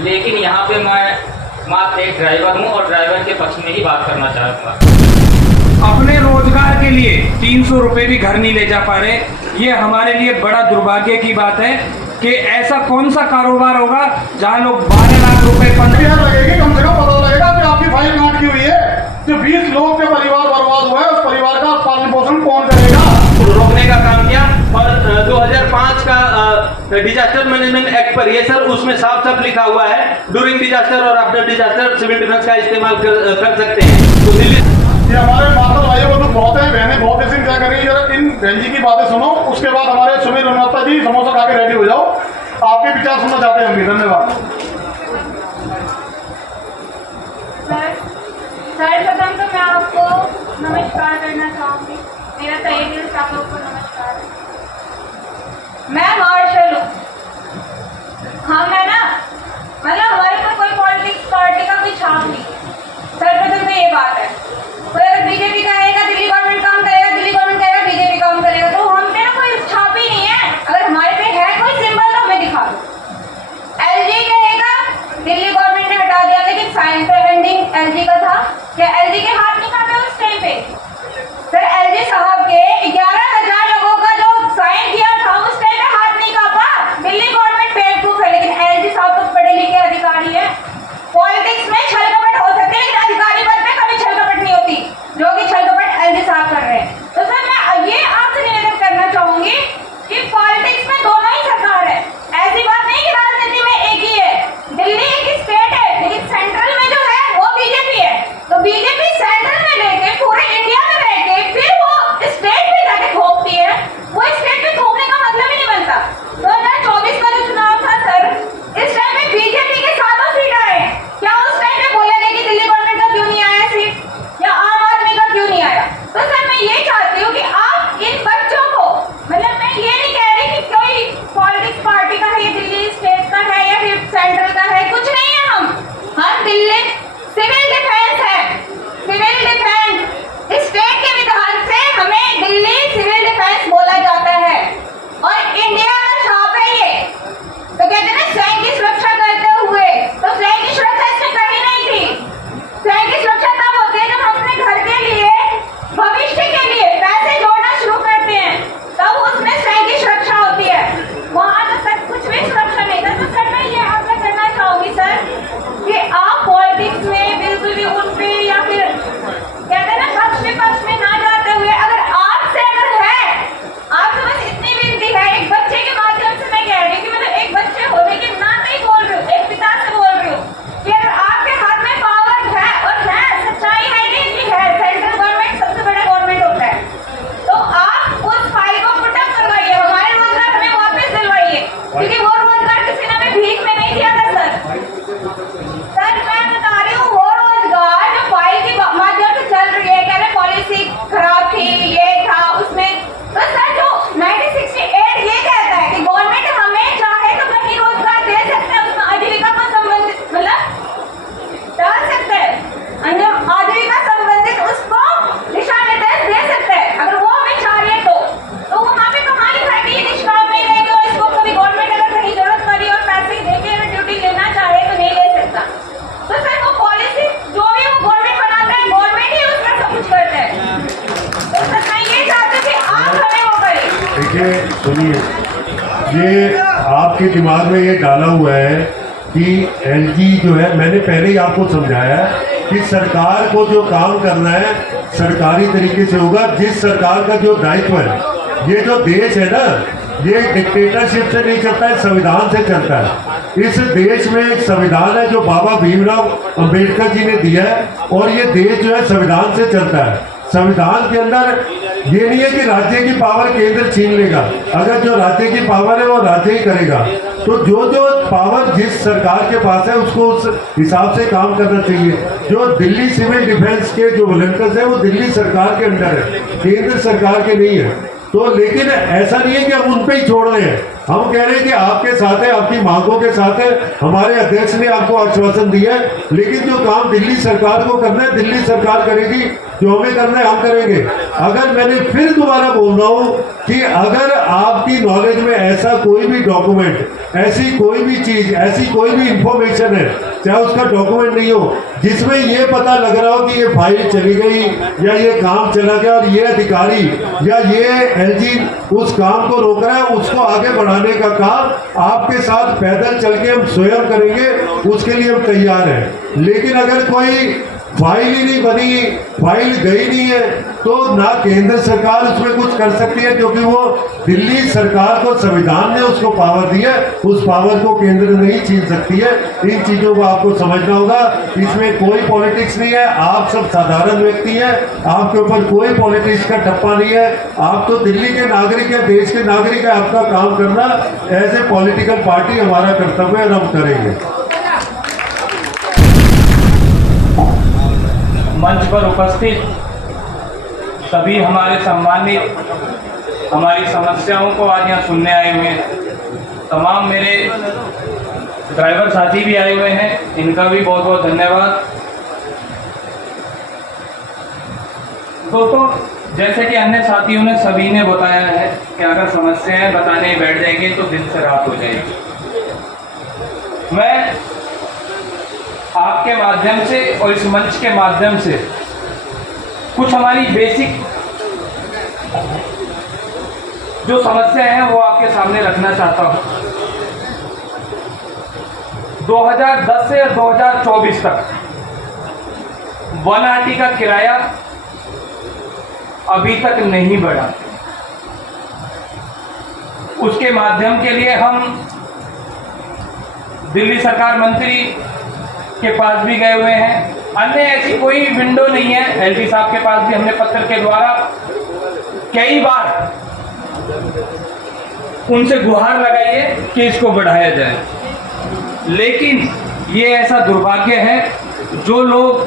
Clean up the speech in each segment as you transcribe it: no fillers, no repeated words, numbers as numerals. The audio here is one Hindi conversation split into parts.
लेकिन यहाँ पे मैं मात्र एक ड्राइवर हूँ और ड्राइवर के पक्ष में ही बात करना चाहूँगा। अपने रोजगार के लिए 300 रुपए भी घर नहीं ले जा पा रहे। ये हमारे लिए बड़ा दुर्भाग्य की बात है कि ऐसा कौन सा कारोबार होगा जहाँ लोग 12 लाख रुपए लगेगी, कम से कम पता लगेगा कि आपकी फाइल काट की हुई है। जो 20 लोगों के परिवार बर्बाद हुआ है, उस परिवार का पालन पोषण कौन करेगा? रोकने का काम किया। और 2005 का डिजास्टर मैनेजमेंट एक्ट पर ये सर उसमें साफ साफ लिखा हुआ है ड्यूरिंग डिजास्टर और आफ्टर डिजास्टर सिविल डिफेंस का इस्तेमाल कर सकते हैं। तो दिल्ली ये हमारे माता भाइयों को तो बहुत है, बहनें बहुत ऐसी क्या करेंगी। जरा इन बहन जी की बातें सुनो, उसके बाद हमारे सुनील रनौता जी समोसा खा के रेडी हो जाओ। आपके विचार सुनना चाहते हैं हम भी। धन्यवाद। सर्वप्रथम तो मैं आपको नमस्कार करना चाहूंगी। मेरा तहे दिल से आप लोग को नमस्कार। मैं मार्शल हूँ। हाँ मैं ना मतलब हमारे पास कोई पॉलिटिक्स पार्टी का कोई छाप नहीं। सर्वप्रथम तो ये बात है। कोई अगर बीजेपी कहेगा दिल्ली गवर्नमेंट काम करेगा, दिल्ली गवर्नमेंट कहेगा बीजेपी काम करेगा, तो हम पे ना कोई छाप ही नहीं है। अगर हमारे पे है कोई सिंबल तो हमें दिखा दो। एलजी कहेगा दिल्ली गवर्नमेंट ने हटा दिया, लेकिन साइन पे एंडिंग एलजी का था। क्या एलजी के हाथ नहीं कांपे उस टाइम पे? सर एलजी साहब के 11,000 लोगों का जो साइन किया था उस टाइम पे हाथ नहीं कांपा। दिल्ली गवर्नमेंट बेवकूफ है, लेकिन एलजी साहब तो पढ़े लिखे अधिकारी है। पॉलिटिक्स में छल कपट हो सकते हैं, लेकिन अधिकारी पद पे कभी छल कपट नहीं होती, जो कि छल कपट एलजी साहब कर रहे हैं। तो सर मैं ये आपसे निवेदन करना चाहूंगी कि पॉलिटिक्स में दोनों ही सरकार है। ऐसी बात नहीं कि राजनीति में एक ही है। दिल्ली एक स्टेट है, लेकिन सेंट्रल में जो है वो बीजेपी है। तो बीजेपी सेंट्रल में लेके पूरे इंडिया में रह के फिर वो स्टेट पे जाके थोपती है। वो स्टेट पे थोपने का मतलब ही नहीं बनता। 2024 का जो चुनाव था सर, इस टाइम में बीजेपी के 7 सीट आए। क्या उस टाइम पे बोलेंगे कि दिल्ली गवर्नमेंट का क्यों नहीं आया सीट, या आम आदमी का क्यों नहीं आया? तो सर मैं ये चाहती हूँ कि आप इन बच्चों को, मतलब मैं ये नहीं कह रही कि कोई पॉलिटिक्स पार्टी का है, ये दिल्ली स्टेट का है या फिर सेंट्रल का है, कुछ नहीं है। हम दिल्ली सिविल डिफेंस है। सिविल डिफेंस स्टेट के विधान से हमें दिल्ली सिविल डिफेंस बोला जाता है और इंडिया का छाप है ये। तो कहते हैं ना स्वयं की सुरक्षा करते हुए, तो स्वयं की सुरक्षा इसमें कहीं नहीं थी। स्वयं की सुरक्षा तब होती है जब हम अपने घर के लिए, भविष्य के लिए पैसे जोड़ना शुरू करते हैं, तब उसमें स्वयं की सुरक्षा होती है। वहां तो सर कुछ भी सुरक्षा नहीं था। तो सर मैं ये आपसे कहना चाहूंगी सर कि आप पॉलिटिक्स में बिल्कुल भी उन पे या फिर कहते हैं ना पक्ष विपक्ष में ना जाते हुए, अगर आपसे अगर है, आपसे बस इतनी विनती है, एक बच्चे के माध्यम से मैं कह रही हूँ कि मतलब एक बच्चे होने के नाते ही बोल रही हूँ, एक पिता से बोल रही हूँ कि अगर आपके हाथ में पावर है और है, सच्चाई है कि है, सेंट्रल गवर्नमेंट सबसे बड़ा गवर्नमेंट होता है, तो आप उस फाइल को पुटअप करवाइए, हमारे रोजगार हमें वापस दिलवाइए, क्योंकि वो रोजगार किसी ने हमें भीख में नहीं दिया था सर मैं बता रही हूँ, वो रोजगार जो फाइल के माध्यम से चल रही है, कह रहे पॉलिसी खराब थी, ये था उसमें। तो सर जो 1968 ये कहता है कि गवर्नमेंट हमें चाहे तो कहीं रोजगार दे सकता है, उसमें आजीविका को संबंधित मतलब डाल सकता है, आजीविका संबंधित उसको दिशा निर्देश दे सकता है, अगर वो हमें चाहिए तो वहाँ पे कहाँ लिखा है कि ये निष्काम नहीं रहेगा और इसको कभी गवर्नमेंट अगर कहीं जरूरत पड़ी और पैसे देके अगर ड्यूटी लेना चाहे तो नहीं ले सकता। तो सर वो पॉलिसी जो भी वो गवर्नमेंट बनाता है, गवर्नमेंट ही उसमें सब कुछ करता है। तो सर मैं ये चाहती हूँ कि आप हमें वो करें। देखिए सुनिए, ये आपके दिमाग में ये डाला हुआ है कि एलजी जो है, मैंने पहले ही आपको समझाया कि सरकार को जो काम करना है सरकारी तरीके से होगा। जिस सरकार का जो दायित्व है, ये जो देश है ना, ये डिक्टेटरशिप से नहीं चलता है, संविधान से चलता है। इस देश में एक संविधान है जो बाबा भीमराव अंबेडकर जी ने दिया है, और ये देश जो है संविधान से चलता है। संविधान के अंदर ये नहीं है कि राज्य की पावर केंद्र छीन लेगा। अगर जो राज्य की पावर है वो राज्य ही करेगा, तो जो जो पावर जिस सरकार के पास है उसको उस हिसाब से काम करना चाहिए। जो दिल्ली सिविल डिफेंस के जो वॉलंटियर्स है वो दिल्ली सरकार के अंडर है, केंद्र सरकार के नहीं है। तो लेकिन ऐसा नहीं है कि हम उन पे ही छोड़ रहे हैं। हम कह रहे हैं कि आपके साथ है, आपकी मांगों के साथ है। हमारे अध्यक्ष ने आपको आश्वासन दिया है, लेकिन जो काम दिल्ली सरकार को करना है दिल्ली सरकार करेगी, जो हमें करना है हम करेंगे। अगर मैंने फिर दोबारा बोल रहा हूं कि अगर आपकी नॉलेज में ऐसा कोई भी डॉक्यूमेंट, ऐसी कोई भी चीज, ऐसी कोई भी इंफॉर्मेशन है, चाहे उसका डॉक्यूमेंट नहीं हो, जिसमें ये पता लग रहा हो कि ये फाइल चली गई या ये काम चला गया और ये अधिकारी या ये एलजी उस काम को रोक रहा है, उसको आगे बढ़ाने का काम आपके साथ पैदल चल के हम स्वयं करेंगे, उसके लिए हम तैयार हैं। लेकिन अगर कोई फाइल ही नहीं बनी, फाइल गई नहीं है, तो ना केंद्र सरकार उसमें कुछ कर सकती है, क्योंकि वो दिल्ली सरकार को संविधान ने उसको पावर दी है, उस पावर को केंद्र नहीं छीन सकती है। इन चीजों को आपको समझना होगा। इसमें कोई पॉलिटिक्स नहीं है, आप सब साधारण व्यक्ति हैं, आपके ऊपर कोई पॉलिटिक्स का ठप्पा नहीं है। आप तो दिल्ली के नागरिक है, देश के नागरिक है, आपका काम करना एज ए पॉलिटिकल पार्टी हमारा कर्तव्य है और हम करेंगे। मंच पर उपस्थित सभी हमारे सम्मानित, हमारी समस्याओं को आज यहाँ सुनने आए हुए हैं। तमाम मेरे ड्राइवर साथी भी आए हुए हैं, इनका भी बहुत बहुत धन्यवाद। दोस्तों, जैसे कि अन्य साथियों ने सभी ने बताया है कि अगर समस्याएं बताने बैठ जाएंगे तो दिन से रात हो जाएगी। मैं आपके माध्यम से और इस मंच के माध्यम से कुछ हमारी बेसिक जो समस्या है वो आपके सामने रखना चाहता हूं। 2010 से 2024 तक 1RT का किराया अभी तक नहीं बढ़ा। उसके माध्यम के लिए हम दिल्ली सरकार मंत्री के पास भी गए हुए हैं। अन्य ऐसी कोई विंडो नहीं है, एलजी साहब के पास भी हमने पत्र के द्वारा कई बार उनसे गुहार लगाई है कि इसको बढ़ाया जाए। लेकिन ये ऐसा दुर्भाग्य है, जो लोग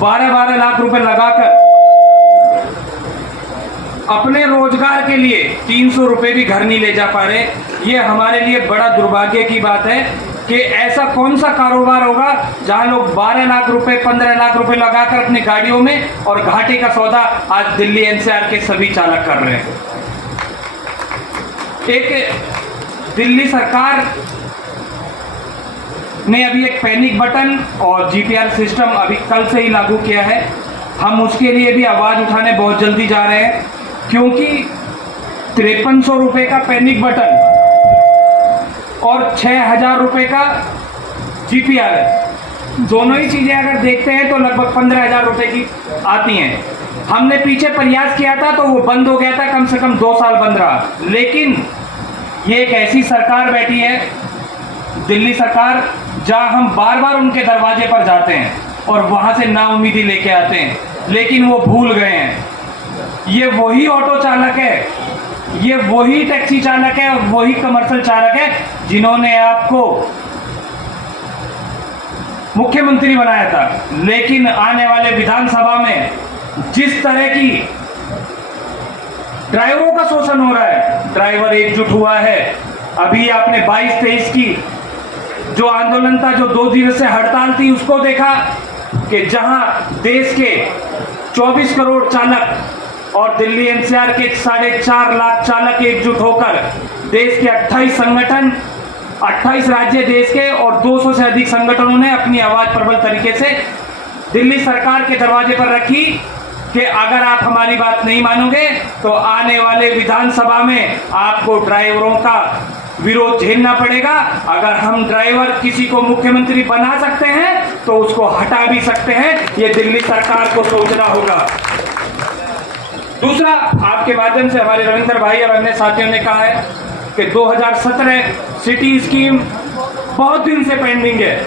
12-12 लाख रुपए लगाकर अपने रोजगार के लिए 300 रुपए भी घर नहीं ले जा पा रहे। ये हमारे लिए बड़ा दुर्भाग्य की बात है कि ऐसा कौन सा कारोबार होगा जहां लोग 12 लाख रुपए 15 लाख रुपए लगाकर अपनी गाड़ियों में और घाटे का सौदा आज दिल्ली एनसीआर के सभी चालक कर रहे हैं। एक दिल्ली सरकार ने अभी एक पैनिक बटन और जीपीआर सिस्टम अभी कल से ही लागू किया है। हम उसके लिए भी आवाज उठाने बहुत जल्दी जा रहे हैं, क्योंकि 5300 रुपए का पैनिक बटन और 6000 रुपए का जीपीआर है। दोनों ही चीजें अगर देखते हैं तो लगभग 15,000 रुपए की आती हैं। हमने पीछे प्रयास किया था तो वो बंद हो गया था, कम से कम 2 साल बंद रहा। लेकिन ये एक ऐसी सरकार बैठी है, दिल्ली सरकार, जहां हम बार बार उनके दरवाजे पर जाते हैं और वहां से नाउम्मीदी लेके आते हैं, लेकिन वो भूल गए हैं। ये वही ऑटो चालक है, ये वही टैक्सी चालक है, वही कमर्शियल चालक है जिन्होंने आपको मुख्यमंत्री बनाया था। लेकिन आने वाले विधानसभा में जिस तरह की ड्राइवरों का शोषण हो रहा है, ड्राइवर एकजुट हुआ है। अभी आपने 22-23 की जो आंदोलन था, जो 2 दिवसीय हड़ताल थी, उसको देखा कि जहां देश के 24 करोड़ चालक और दिल्ली एनसीआर के 4.5 लाख चालक एकजुट होकर देश के 28 संगठन, 28 राज्य देश के और 200 से अधिक संगठनों ने अपनी आवाज प्रबल तरीके से दिल्ली सरकार के दरवाजे पर रखी कि अगर आप हमारी बात नहीं मानोगे तो आने वाले विधानसभा में आपको ड्राइवरों का विरोध झेलना पड़ेगा। अगर हम ड्राइवर किसी को मुख्यमंत्री बना सकते हैं तो उसको हटा भी सकते हैं। ये दिल्ली सरकार को सोचना होगा। दूसरा, आपके माध्यम से हमारे रविंद्र भाई और अन्य साथियों ने कहा है कि 2017 सिटी स्कीम बहुत दिन से पेंडिंग है,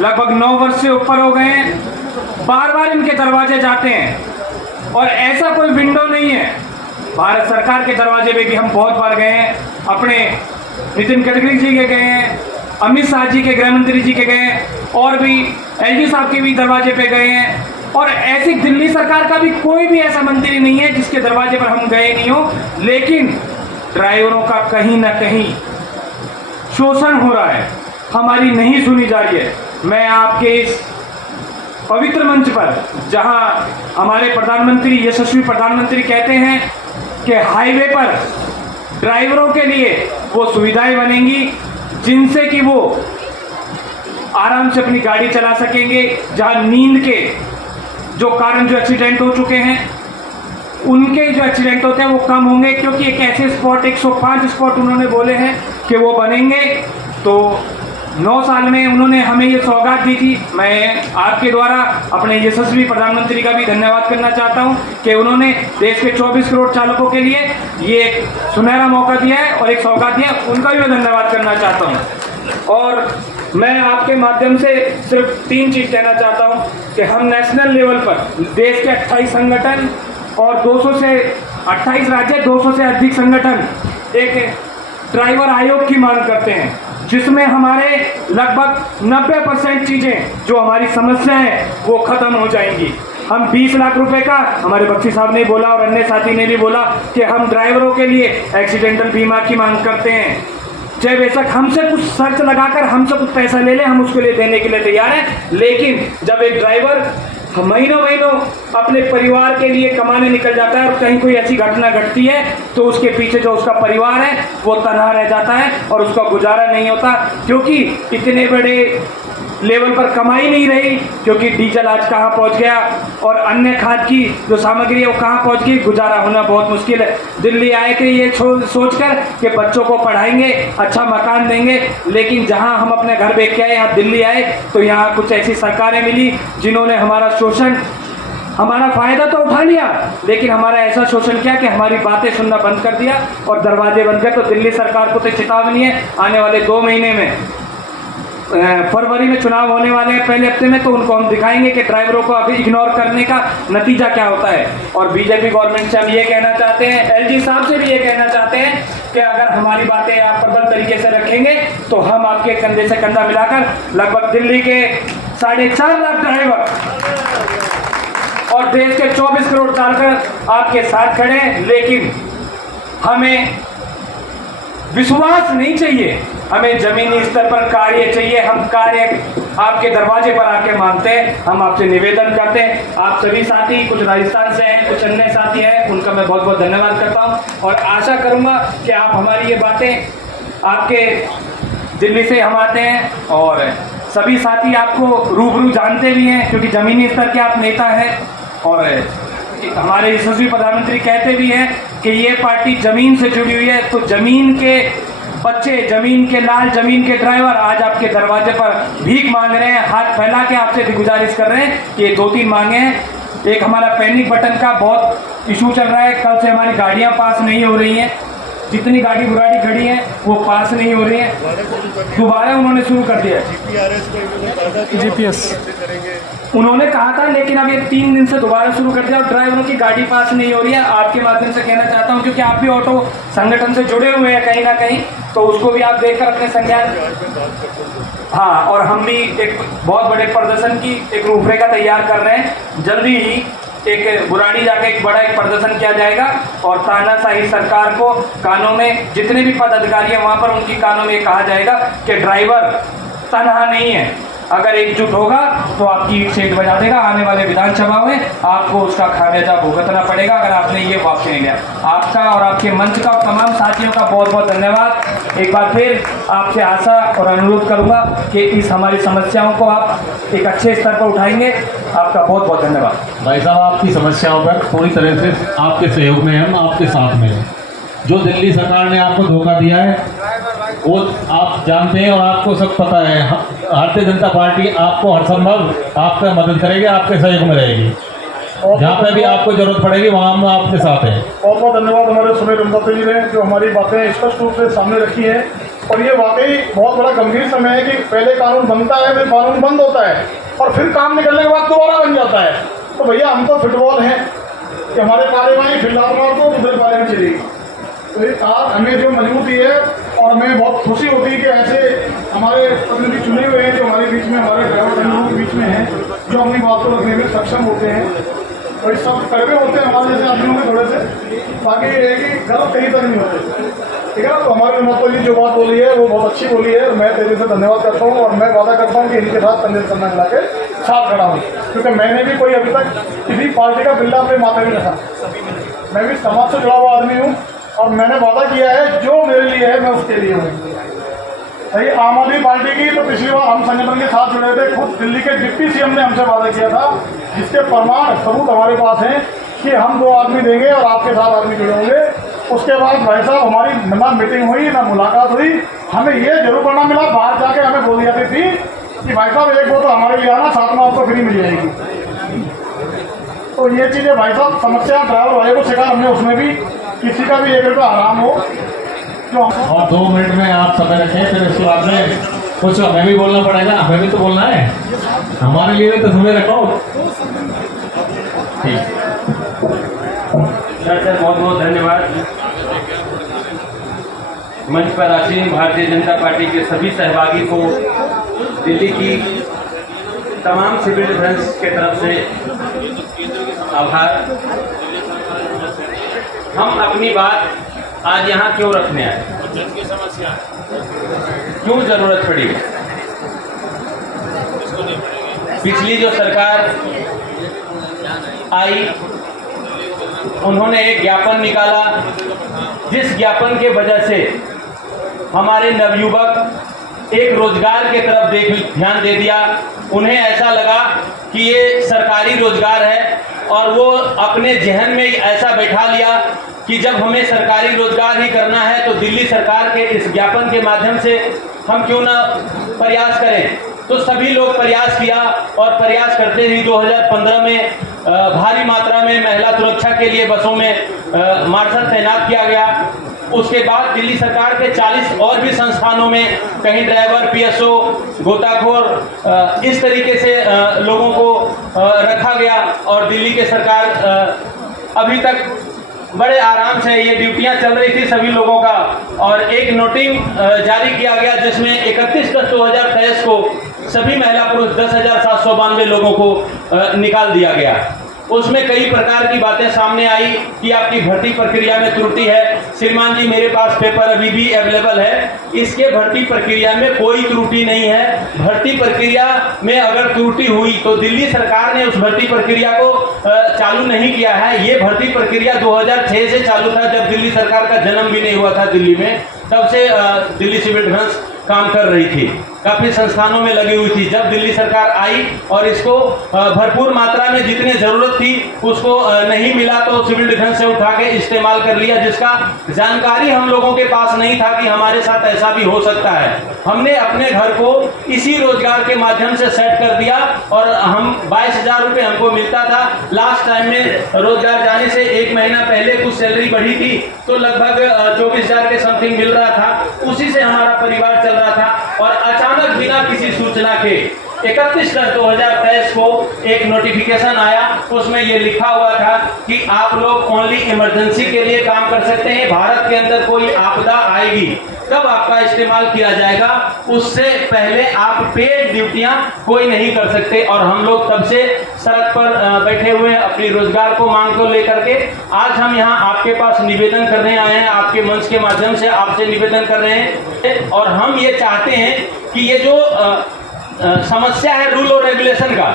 लगभग 9 वर्ष से ऊपर हो गए हैं। बार बार इनके दरवाजे जाते हैं और ऐसा कोई विंडो नहीं है। भारत सरकार के दरवाजे पे भी हम बहुत बार गए हैं, अपने नितिन गडकरी जी के गए हैं, अमित शाह जी के, गृह मंत्री जी के गए हैं, और भी एलजी साहब के भी दरवाजे पे गए हैं। और ऐसी दिल्ली सरकार का भी कोई भी ऐसा मंत्री नहीं है जिसके दरवाजे पर हम गए नहीं हो। लेकिन ड्राइवरों का कहीं ना कहीं शोषण हो रहा है, हमारी नहीं सुनी जा रही है। मैं आपके इस पवित्र मंच पर, जहां हमारे प्रधानमंत्री, यशस्वी प्रधानमंत्री कहते हैं कि हाईवे पर ड्राइवरों के लिए वो सुविधाएं बनेंगी जिनसे कि वो आराम से अपनी गाड़ी चला सकेंगे, जहां नींद के जो कारण जो एक्सीडेंट हो चुके हैं उनके जो एक्सीडेंट होते हैं वो कम होंगे, क्योंकि एक ऐसे स्पॉट 105 स्पॉट उन्होंने बोले हैं कि वो बनेंगे। तो 9 साल में उन्होंने हमें ये सौगात दी थी। मैं आपके द्वारा अपने यशस्वी प्रधानमंत्री का भी धन्यवाद करना चाहता हूं कि उन्होंने देश के 24 करोड़ चालकों के लिए ये एक सुनहरा मौका दिया है और एक सौगात दिया है, उनका भी मैं धन्यवाद करना चाहता हूं। और मैं आपके माध्यम से सिर्फ 3 चीज़ कहना चाहता हूं कि हम नेशनल लेवल पर देश के 28 संगठन और 200 से 28 राज्य, 200 से अधिक संगठन एक ड्राइवर आयोग की मांग करते हैं, जिसमें हमारे लगभग 90% चीज़ें जो हमारी समस्या है वो खत्म हो जाएंगी। हम 20 लाख रुपए का, हमारे बख्शी साहब ने बोला और अन्य साथी ने भी बोला कि हम ड्राइवरों के लिए एक्सीडेंटल बीमा की मांग करते हैं। चाहे बेशक हमसे कुछ शर्त लगाकर हमसे कुछ पैसा ले ले, हम उसके लिए देने के लिए तैयार हैं, लेकिन जब एक ड्राइवर महीनों महीनों अपने परिवार के लिए कमाने निकल जाता है और कहीं कोई ऐसी घटना घटती है तो उसके पीछे जो उसका परिवार है वो तनहा रह जाता है और उसका गुजारा नहीं होता, क्योंकि इतने बड़े लेवल पर कमाई नहीं रही, क्योंकि डीजल आज कहाँ पहुँच गया और अन्य खाद की जो सामग्री है वो कहाँ पहुँच गई, गुजारा होना बहुत मुश्किल है। दिल्ली आए थे ये सोचकर कि बच्चों को पढ़ाएंगे, अच्छा मकान देंगे, लेकिन जहाँ हम अपने घर बेच के आए, यहाँ दिल्ली आए तो यहाँ कुछ ऐसी सरकारें मिली जिन्होंने हमारा शोषण, हमारा फायदा तो उठा लिया, लेकिन हमारा ऐसा शोषण किया कि हमारी बातें सुनना बंद कर दिया और दरवाजे बंद कर। तो दिल्ली सरकार को तो चेतावनी है, आने वाले 2 महीने में फरवरी में चुनाव होने वाले हैं, पहले हफ्ते में, तो उनको हम दिखाएंगे कि ड्राइवरों को अभी इग्नोर करने का नतीजा क्या होता है। और बीजेपी गवर्नमेंट से हम ये कहना चाहते हैं, एलजी साहब से भी ये कहना चाहते हैं कि अगर हमारी बातें आप प्रबल तरीके से रखेंगे तो हम आपके कंधे से कंधा मिलाकर लगभग दिल्ली के 4.5 लाख ड्राइवर और देश के 24 करोड़ चालक आपके साथ खड़े हैं। लेकिन हमें विश्वास नहीं चाहिए, हमें जमीनी स्तर पर कार्य चाहिए। हम कार्य आपके दरवाजे पर आके मांगते हैं, हम आपसे निवेदन करते हैं। आप सभी साथी, कुछ राजस्थान से हैं, कुछ अन्य साथी हैं, उनका मैं बहुत बहुत धन्यवाद करता हूं और आशा करूंगा कि आप हमारी ये बातें, आपके दिल्ली से हम आते हैं और सभी साथी आपको रूबरू जानते भी हैं, क्योंकि जमीनी स्तर के आप नेता हैं और हमारे यशस्वी प्रधानमंत्री कहते भी हैं कि ये पार्टी जमीन से जुड़ी हुई है। तो जमीन के बच्चे, जमीन के लाल, जमीन के ड्राइवर आज आपके दरवाजे पर भीख मांग रहे हैं, हाथ फैला के आपसे भी गुजारिश कर रहे हैं कि ये 2-3 मांगे हैं। एक हमारा पैनिक बटन का बहुत इशू चल रहा है, कल से हमारी गाड़ियां पास नहीं हो रही हैं, जितनी गाड़ी गुराड़ी खड़ी है वो पास नहीं हो रही है। दोबारा उन्होंने शुरू कर दिया GPS, उन्होंने कहा था, लेकिन अब ये 3 दिन से दोबारा शुरू कर दिया और ड्राइवरों की गाड़ी पास नहीं हो रही है। आपके माध्यम से कहना चाहता हूं, क्योंकि आप भी ऑटो संगठन से जुड़े हुए हैं कहीं ना कहीं, तो उसको भी आप देखकर अपने संज्ञान, हाँ, और हम भी एक बहुत बड़े प्रदर्शन की एक रूपरेखा तैयार कर रहे हैं। जल्दी ही एक बुराड़ी जाके एक बड़ा एक प्रदर्शन किया जाएगा और तानाशाही सरकार को कानों में, जितने भी पदाधिकारी हैं वहां पर उनकी कानों में कहा जाएगा कि ड्राइवर तनहा नहीं है, अगर एकजुट होगा तो आपकी सीट बजा देगा। आने वाले विधानसभा में आपको उसका खामियाजा भुगतना पड़ेगा अगर आपने ये वापस नहीं लिया। आपका और आपके मंच का और तमाम साथियों का बहुत बहुत धन्यवाद। एक बार फिर आपसे आशा और अनुरोध करूंगा कि इस हमारी समस्याओं को आप एक अच्छे स्तर पर उठाएंगे। आपका बहुत बहुत धन्यवाद। भाई साहब, आपकी समस्याओं पर पूरी तरह से आपके सहयोग में हम आपके साथ में हैं। जो दिल्ली सरकार ने आपको धोखा दिया है वो आप जानते हैं और आपको सब पता है। भारतीय जनता पार्टी आपको हर संभव आपका मदद करेगी, आपके सहयोग में रहेगी। जहाँ पे भी आपको जरूरत पड़ेगी वहाँ हम आपके साथ हैं। बहुत बहुत धन्यवाद हमारे सुनील रंधावा जी ने जो हमारी बातें स्पष्ट रूप से सामने रखी है। और ये वाकई बहुत बड़ा गंभीर समय है कि पहले कानून बनता है, फिर कानून बंद होता है और फिर काम निकलने के बाद दोबारा बन जाता है। तो भैया हम तो फुटबॉल हैं कि हमारे कार्यवाही फिलहाल को उधर वाले में चलेगी। तो ये आज हमें जो मजबूती है और हमें बहुत खुशी होती है कि ऐसे हमारे प्रतिनिधि चुने हुए हैं जो हमारे बीच में, हमारे ड्राइवर संगठनों के बीच में हैं, जो अपनी बात को रखने में सक्षम होते हैं और इस सब कड़वे होते हैं हमारे जैसे आदमियों में थोड़े से, बाकी ये है कि गलत कहीं तक नहीं होते। ठीक है ना। तो हमारे माता जी जो बात बोली है वो बहुत अच्छी बोली है, मैं तेरे से धन्यवाद करता हूँ और मैं वादा करता हूँ कि इनके साथ कंधे से कंधा मिला के साथ खड़ा हूँ, क्योंकि मैंने भी कोई अभी तक किसी पार्टी का बिल्ला अपने माथे में रखा। मैं भी समाज से जुड़ा हुआ आदमी हूँ और मैंने वादा किया है जो मेरे लिए है मैं उसके लिए हूँ। सही आम आदमी पार्टी की तो पिछली बार हम संगठन के साथ जुड़े थे, खुद दिल्ली के डिप्टी सीएम ने हमसे वादा किया था, जिसके प्रमाण सबूत हमारे पास हैं कि हम 2 आदमी देंगे और आपके साथ आदमी जुड़े होंगे। उसके बाद भाई साहब हमारी ना मीटिंग हुई ना मुलाकात हुई, हमें ये जरूर पढ़ना मिला, बाहर जाके हमें बोली जाती थी कि भाई साहब एक बोतल हमारे लिए आना, साथ में आपको फ्री मिल जाएगी। तो ये चीज़ें भाई साहब समस्या ड्राइवर भाई को शिकार हमने उसमें भी किसी का भी 1 रुपया आराम हो जो और 2 मिनट में आप समय रखें, फिर उसके बाद में कुछ हमें भी बोलना पड़ेगा, हमें भी तो बोलना है, हमारे लिए भी तो समय रखो। ठीक सर बहुत बहुत धन्यवाद। मंच पर आसीन भारतीय जनता पार्टी के सभी सहभागी को दिल्ली की तमाम सिविल डिफेंस के तरफ से आभार। हम अपनी बात आज यहाँ क्यों रखने आए, क्यों जरूरत पड़ी? पिछली जो सरकार आई उन्होंने एक ज्ञापन निकाला, जिस ज्ञापन के वजह से हमारे नवयुवक एक रोजगार के तरफ ध्यान दे दिया। उन्हें ऐसा लगा कि ये सरकारी रोजगार है और वो अपने जहन में ऐसा बैठा लिया कि जब हमें सरकारी रोजगार ही करना है तो दिल्ली सरकार के इस ज्ञापन के माध्यम से हम क्यों ना प्रयास करें। तो सभी लोग प्रयास किया और प्रयास करते ही 2015 में भारी मात्रा में महिला सुरक्षा के लिए बसों में मार्शल तैनात किया गया। उसके बाद दिल्ली सरकार के 40 और भी संस्थानों में कहीं ड्राइवर, पीएसओ, गोताखोर इस तरीके से लोगों को रखा गया और दिल्ली के सरकार अभी तक बड़े आराम से ये ड्यूटियां चल रही थी सभी लोगों का। और एक नोटिंग जारी किया गया जिसमें 31/10/2023 को सभी महिला पुरुष 10,792 लोगों को निकाल दिया गया। उसमें कई प्रकार की बातें सामने आई कि आपकी भर्ती प्रक्रिया में त्रुटि है। श्रीमान जी मेरे पास पेपर अभी भी अवेलेबल है, इसके भर्ती प्रक्रिया में कोई त्रुटि नहीं है। भर्ती प्रक्रिया में अगर त्रुटि हुई तो दिल्ली सरकार ने उस भर्ती प्रक्रिया को चालू नहीं किया है। ये भर्ती प्रक्रिया 2006 से चालू था, जब दिल्ली सरकार का जन्म भी नहीं हुआ था दिल्ली में, तब से दिल्ली सिविल डिफेंस काम कर रही थी, काफी संस्थानों में लगी हुई थी। जब दिल्ली सरकार आई और इसको भरपूर मात्रा में जितने जरूरत थी उसको नहीं मिला तो सिविल डिफेंस से उठा के इस्तेमाल कर लिया, जिसका जानकारी हम लोगों के पास नहीं था कि हमारे साथ ऐसा भी हो सकता है। हमने अपने घर को इसी रोजगार के माध्यम से सेट कर दिया और हम 22,000 रुपये हमको मिलता था। लास्ट टाइम में रोजगार जाने से 1 महीना पहले कुछ सैलरी बढ़ी थी तो लगभग 24,000 के समथिंग मिल रहा था, उसी से हमारा परिवार चल रहा था। और अचानक बिना किसी सूचना के 31/10/2023 को एक नोटिफिकेशन आया, उसमें ये लिखा हुआ था कि आप लोग ओनली इमरजेंसी के लिए काम कर सकते हैं। भारत के अंदर कोई आपदा आएगी तब आपका इस्तेमाल किया जाएगा, उससे पहले आप पेड ड्यूटियां कोई नहीं कर सकते। और हम लोग तब से सड़क पर बैठे हुए अपनी रोजगार को मांग को लेकर के आज हम यहाँ आपके पास निवेदन करने आए हैं, आपके मंच के माध्यम से आपसे निवेदन कर रहे हैं। और हम ये चाहते हैं कि ये जो समस्या है रूल और रेगुलेशन का,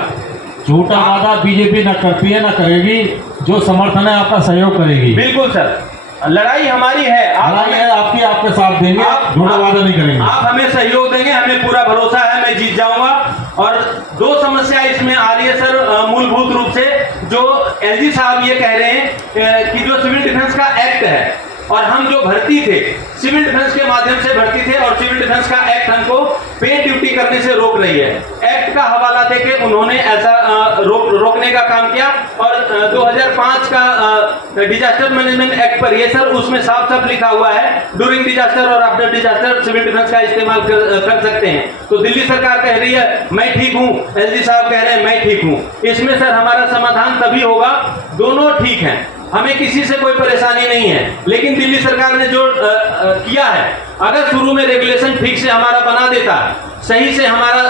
झूठा वादा बीजेपी न करती है न करेगी, जो समर्थन है आपका सहयोग करेगी। बिल्कुल सर, लड़ाई हमारी है, आपके साथ देंगे, झूठा वादा नहीं करेंगे। आप हमें सहयोग देंगे, हमें पूरा भरोसा है मैं जीत जाऊंगा। और 2 समस्या इसमें आ रही है सर मूलभूत रूप से, जो एलजी साहब ये कह रहे हैं कि जो सिविल डिफेंस का एक्ट है और हम जो भर्ती थे सिविल डिफेंस के माध्यम से भर्ती थे और सिविल डिफेंस का एक्ट हमको पे ड्यूटी करने से रोक रही है। एक्ट का हवाला देके उन्होंने ऐसा रोकने का काम किया। और 2005 का डिजास्टर मैनेजमेंट एक्ट पर ये सर उसमें साफ साफ लिखा हुआ है ड्यूरिंग डिजास्टर और आफ्टर डिजास्टर सिविल डिफेंस का इस्तेमाल कर सकते हैं। तो दिल्ली सरकार कह रही है मैं ठीक हूँ, एलजी साहब कह रहे हैं मैं ठीक हूँ। इसमें सर हमारा समाधान तभी होगा, दोनों ठीक हैं, हमें किसी से कोई परेशानी नहीं है। लेकिन दिल्ली सरकार ने जो किया है, अगर शुरू में रेगुलेशन ठीक से हमारा बना देता, सही से हमारा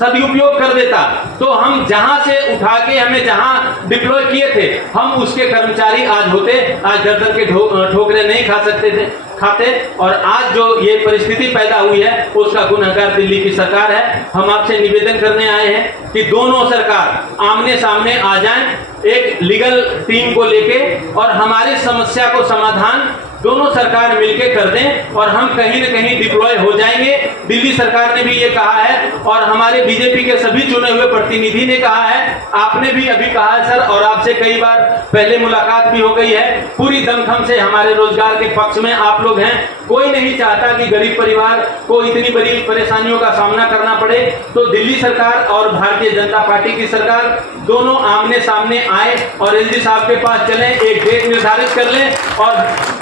सदुपयोग कर देता, तो हम जहां से उठा के हमें जहां डिप्लॉय किए थे हम उसके कर्मचारी आज होते, आज दर दर के ठोकरे नहीं खा सकते थे। खाते, और आज जो ये परिस्थिति पैदा हुई है उसका गुनहगार दिल्ली की सरकार है। हम आपसे निवेदन करने आए हैं कि दोनों सरकार आमने सामने आ जाएं, एक लीगल टीम को लेके, और हमारी समस्या को समाधान दोनों सरकार मिलकर कर दें और हम कहीं न कहीं डिप्लॉय हो जाएंगे। दिल्ली सरकार ने भी ये कहा है और हमारे बीजेपी के सभी चुने हुए प्रतिनिधि ने कहा है, आपने भी अभी कहा है सर, और आपसे कई बार पहले मुलाकात भी हो गई है। पूरी दमखम से हमारे रोजगार के पक्ष में आप लोग हैं। कोई नहीं चाहता कि गरीब परिवार को इतनी बड़ी परेशानियों का सामना करना पड़े। तो दिल्ली सरकार और भारतीय जनता पार्टी की सरकार दोनों आमने सामने आए और एलजी साहब के पास चलें, एक डेट निर्धारित कर लें और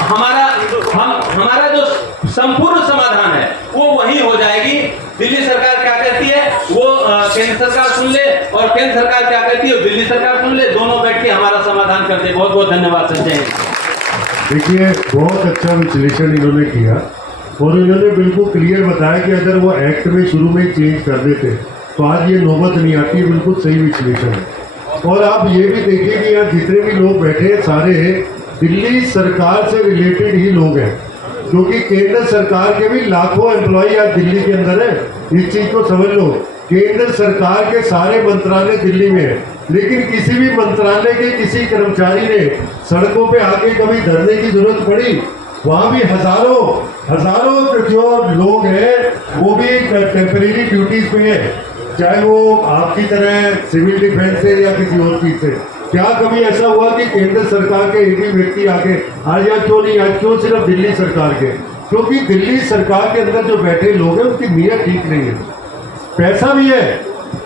हमारा जो संपूर्ण समाधान है वो वही हो जाएगी। दिल्ली सरकार क्या कहती है वो केंद्र सरकार सुन ले, और केंद्र सरकार क्या कहती है दिल्ली सरकार सुन ले, दोनों बैठ के हमारा समाधान कर दे। बहुत बहुत धन्यवाद संजय। देखिए, बहुत अच्छा विश्लेषण इन्होंने किया और इन्होंने बिल्कुल क्लियर बताया कि अगर वो एक्ट में शुरू में चेंज कर देते तो आज ये नौबत नहीं आती। बिल्कुल सही विश्लेषण है। और आप ये भी देखिए कि यहाँ जितने भी लोग बैठे हैं सारे दिल्ली सरकार से रिलेटेड ही लोग हैं, क्योंकि केंद्र सरकार के भी लाखों एम्प्लॉय आज दिल्ली के अंदर है। इस चीज को समझ लो, केंद्र सरकार के सारे मंत्रालय दिल्ली में है, लेकिन किसी भी मंत्रालय के किसी कर्मचारी ने सड़कों पे आके कभी धरने की जरूरत पड़ी, वहां भी हजारों जो लोग हैं वो भी टेम्परेरी ड्यूटीज पे है, चाहे वो आपकी तरह सिविल डिफेंस से या किसी और चीज से। क्या कभी ऐसा हुआ कि केंद्र सरकार के एक भी व्यक्ति आके आज या क्यों नहीं, आज क्यों सिर्फ दिल्ली सरकार के? क्योंकि दिल्ली सरकार के अंदर जो बैठे लोग हैं उनकी नीयत ठीक नहीं है। पैसा भी है,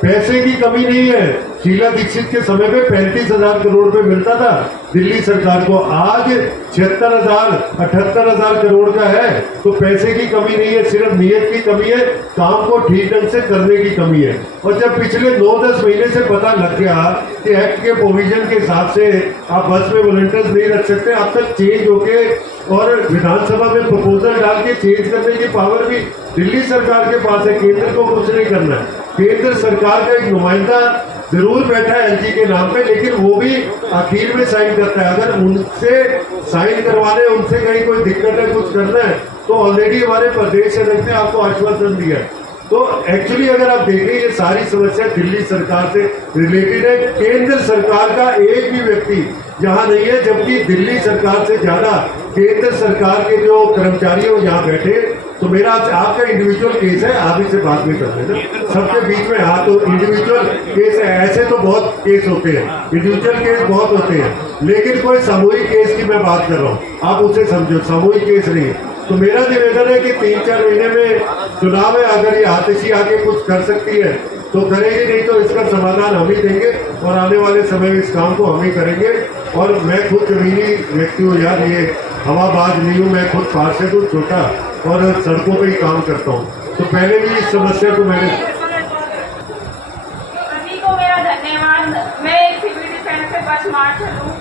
पैसे की कमी नहीं है। शीला दीक्षित के समय में 35,000 करोड़ रुपए मिलता था दिल्ली सरकार को, आज 78,000 करोड़ का है। तो पैसे की कमी नहीं है, सिर्फ नीयत की कमी है, काम को ठीक ढंग से करने की कमी है। और जब पिछले 9-10 महीने से पता लग गया कि एक्ट के प्रोविजन के हिसाब से आप बस में वॉलंटियर्स नहीं रख सकते, अब तक चेंज होके और विधानसभा में प्रपोजल डाल के चेंज करने की पावर भी दिल्ली सरकार के पास है। केंद्र को कुछ नहीं करना है। केंद्र सरकार का एक नुमाइंदा जरूर बैठा है एलजी के नाम पे, लेकिन वो भी आखिर में साइन करता है। अगर उनसे साइन करवाने, उनसे कहीं कोई दिक्कत है, कुछ करना है, तो ऑलरेडी हमारे प्रदेश अध्यक्ष ने आपको आश्वासन दिया है। तो एक्चुअली अगर आप देखें ये सारी समस्या दिल्ली सरकार से रिलेटेड है। केंद्र सरकार का एक भी व्यक्ति यहाँ नहीं है, जबकि दिल्ली सरकार से ज्यादा केंद्र सरकार के जो कर्मचारी हैं यहाँ बैठे। तो मेरा आपका इंडिविजुअल केस है, आप इसे बात में करते हैं सबके बीच में। हाँ, तो इंडिविजुअल केस है, ऐसे तो बहुत केस होते हैं, इंडिविजुअल केस बहुत होते हैं, लेकिन कोई सामूहिक केस की मैं बात कर रहा हूँ, आप उसे समझो, सामूहिक केस नहीं है। तो मेरा निवेदन है कि 3-4 महीने में चुनाव है, अगर ये आतिशी आके कुछ कर सकती है तो करेगी, नहीं तो इसका समाधान हम ही देंगे और आने वाले समय में इस काम को हम ही करेंगे। और मैं खुद जमीनी व्यक्ति हूँ यार, ये हवाबाज नहीं हूँ, मैं खुद पार्षद हूँ छोटा और सड़कों पे ही काम करता हूँ। तो पहले भी इस समस्या को मैंने सभी को मेरा धन्यवाद। मैं एक सिविल डिफेंस से बस मार्शल हूँ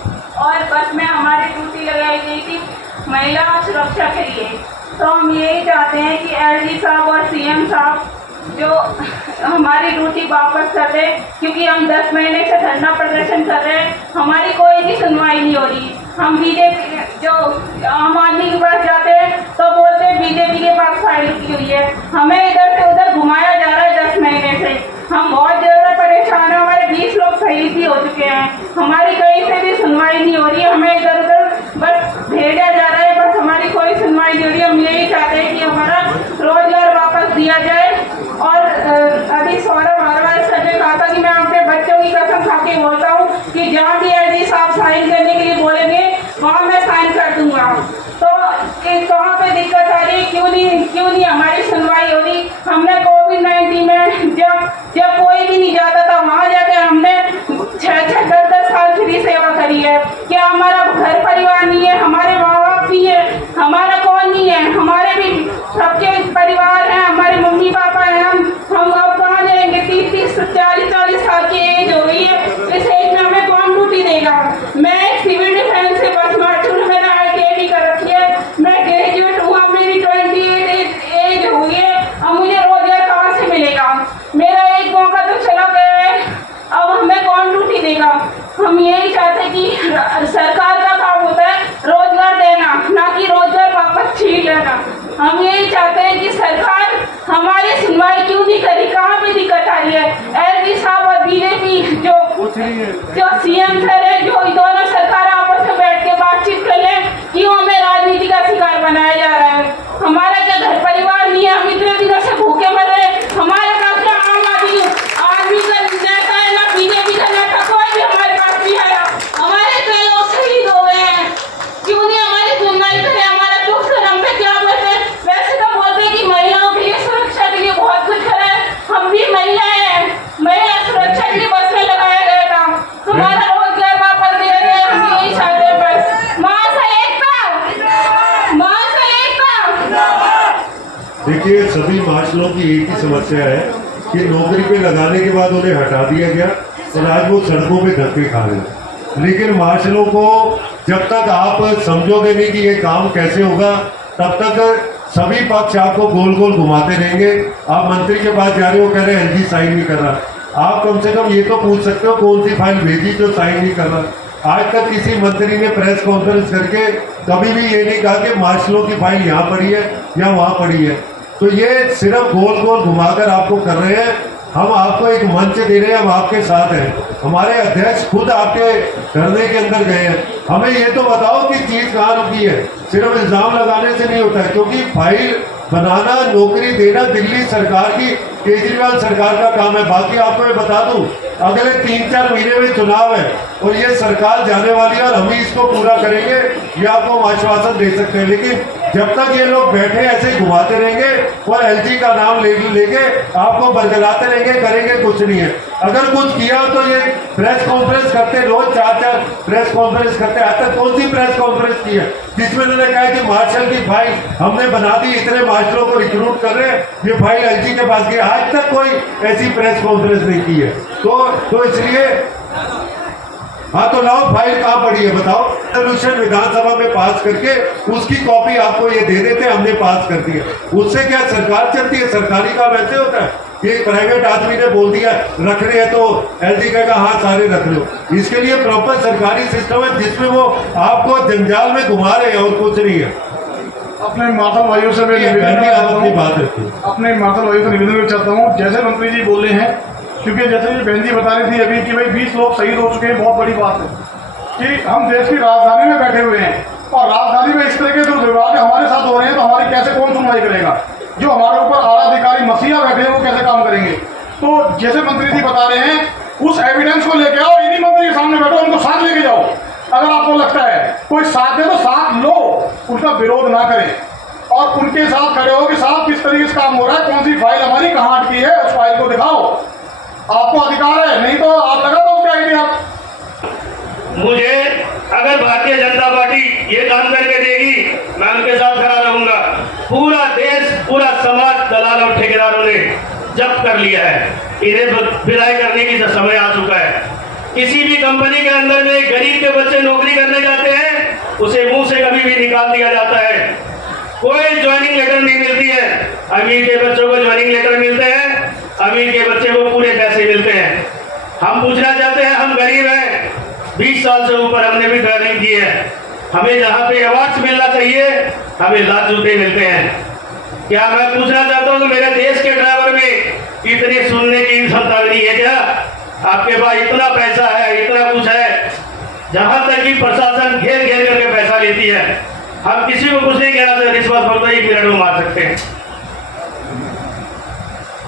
और बस में हमारी ड्यूटी लगाई गई थी महिला सुरक्षा के लिए। तो हम यही चाहते हैं कि एलजी साहब और सीएम साहब जो हमारी ड्यूटी वापस कर दें, क्योंकि हम 10 महीने से धरना प्रदर्शन कर रहे हैं, हमारी कोई भी सुनवाई नहीं हो रही। हम बीजेपी जो आम आदमी के पास जाते हैं तो बोलते हैं बीजेपी के पास फाइल रुकी हुई है, हमें इधर से उधर घुमाया जा रहा है 10 महीने से। हम बहुत ज्यादा परेशान हैं, हमारे 20 लोग शहीद भी हो चुके हैं, हमारी कहीं से भी सुनवाई नहीं हो रही है, हमें इधर उधर बस भेजा जा रहा है, बस हमारी कोई सुनवाई नहीं हो रही है। हम यही चाहते हैं कि हमारा रोजगार वापस दिया जाए। और अभी सौरभ भारद्वाज सर ने कहा था कि मैं अपने बच्चों की कसम खा के बोलता हूँ कि जहाँ भी एलजी साहब साइन करने के लिए बोलेंगे वहाँ मैं साइन कर दूंगा। तो कहाँ पे दिक्कत आ रही, क्यों नहीं हमारी सुनवाई हो रही? हमने कोविड-19 में जब कोई देखिए, सभी मार्शलों की एक ही समस्या है कि नौकरी पे लगाने के बाद उन्हें हटा दिया गया और आज वो सड़कों पे धक्के खा रहे हैं। लेकिन मार्शलों को जब तक आप समझोगे नहीं कि ये काम कैसे होगा, तब तक सभी पक्ष आपको गोल गोल घुमाते रहेंगे। आप मंत्री के पास जा रहे हो, कह रहे हैं एलजी साइन नहीं कर रहा। आप कम से कम ये तो पूछ सकते हो कौन सी फाइल भेजी जो साइन नहीं कर रहा। आज तक किसी मंत्री ने प्रेस कॉन्फ्रेंस करके कभी भी ये नहीं कहा कि मार्शलों की फाइल यहाँ पड़ी है या वहाँ पड़ी है। तो ये सिर्फ गोल गोल घुमाकर आपको कर रहे हैं। हम आपको एक मंच दे रहे हैं, हम आपके साथ हैं। हमारे अध्यक्ष खुद आपके धरने के अंदर गए हैं। हमें ये तो बताओ कि चीज कहाँ रुकी है। सिर्फ इल्जाम लगाने से नहीं होता है, क्योंकि फाइल बनाना, नौकरी देना दिल्ली सरकार की, केजरीवाल सरकार का काम है। बाकी आपको मैं बता दूं, अगले 3-4 महीने में चुनाव है और ये सरकार जाने वाली है और हम ही इसको पूरा करेंगे, ये आपको हम आश्वासन दे सकते हैं। लेकिन जब तक ये लोग बैठे ऐसे घुमाते रहेंगे और एलजी का नाम लेके आपको बरगलाते रहेंगे, करेंगे कुछ नहीं है। अगर कुछ किया तो ये प्रेस कॉन्फ्रेंस करते, रोज 4-4 प्रेस कॉन्फ्रेंस करते। आज तक कौन सी प्रेस कॉन्फ्रेंस की है जिसमें उन्होंने कहा कि मार्शल की फाइल हमने बना दी, इतने मार्शलों को रिक्रूट कर रहे हैं, ये फाइल एलजी के पास गई। आज तक कोई ऐसी प्रेस कॉन्फ्रेंस नहीं की है। तो इसलिए हाँ, तो लाओ फाइल कहाँ पड़ी है बताओ। रेजोल्यूशन विधानसभा में पास करके उसकी कॉपी आपको ये दे देते, हमने पास कर दिया। उससे क्या सरकार चलती है? सरकारी काम ऐसे होता है। ये प्राइवेट आदमी ने बोल दिया रखने हैं तो एलजी कहेगा हाँ सारे रख लो। इसके लिए प्रॉपर सरकारी सिस्टम है जिसमें वो आपको जंजाल में घुमा रहे हैं और कुछ नहीं है। अपने माता भाइयों से मैं निवेदन अपने माता भाइयों से निवेदन चाहता हूँ, जैसे मंत्री जी बोल रहे हैं, क्योंकि जैसे ये बहन जी बता रही थी अभी कि भाई 20 लोग शहीद हो चुके हैं। बहुत बड़ी बात है कि हम देश की राजधानी में बैठे हुए हैं और राजधानी में इस तरह के दुर्व्यवहार हमारे साथ हो रहे हैं, तो हमारी कैसे कौन सुनवाई करेगा? जो हमारे ऊपर आला अधिकारी मसीहा बैठे हैं वो कैसे काम करेंगे? तो जैसे मंत्री जी बता रहे हैं, उस एविडेंस को लेके आओ, इन्हीं मंत्री के सामने बैठो, उनको साथ लेके जाओ। अगर आपको लगता है कोई साथ दे तो साथ लो, उनका विरोध ना करें और उनके साथ खड़े हो कि साहब किस तरीके से काम हो रहा है, कौन सी फाइल हमारी कहाँ अटकी है, उस फाइल को दिखाओ। आपको अधिकार है, नहीं तो आप लगा दो क्या आइडिया। मुझे अगर भारतीय जनता पार्टी ये काम करके देगी, मैं उनके साथ खड़ा रहूंगा। पूरा देश, पूरा समाज दलाल और ठेकेदारों ने जब्त कर लिया है। इन्हें विदाई करने की समय आ चुका है। किसी भी कंपनी के अंदर में गरीब के बच्चे नौकरी करने जाते हैं, उसे मुंह से कभी भी निकाल दिया जाता है। कोई ज्वाइनिंग लेटर नहीं मिलती है। अमीर के बच्चों को ज्वाइनिंग लेटर मिलते हैं, अमीर के बच्चे को पूरे पैसे मिलते हैं। हम पूछना चाहते हैं, हम गरीब हैं, 20 साल से ऊपर हमने भी ड्राइविंग की है, हमें जहाँ पे अवार्ड्स मिलना चाहिए हमें लात जूते मिलते हैं। क्या मैं पूछना चाहता हूँ कि मेरे देश के ड्राइवर में इतनी सुनने की क्षमता नहीं है क्या? आपके पास इतना पैसा है, इतना कुछ है, जहाँ तक कि प्रशासन घेर घेर करके पैसा लेती है। हम किसी को कुछ नहीं कहना चाहिए, रिश्वत पर तो 1 मिनट में मार सकते हैं।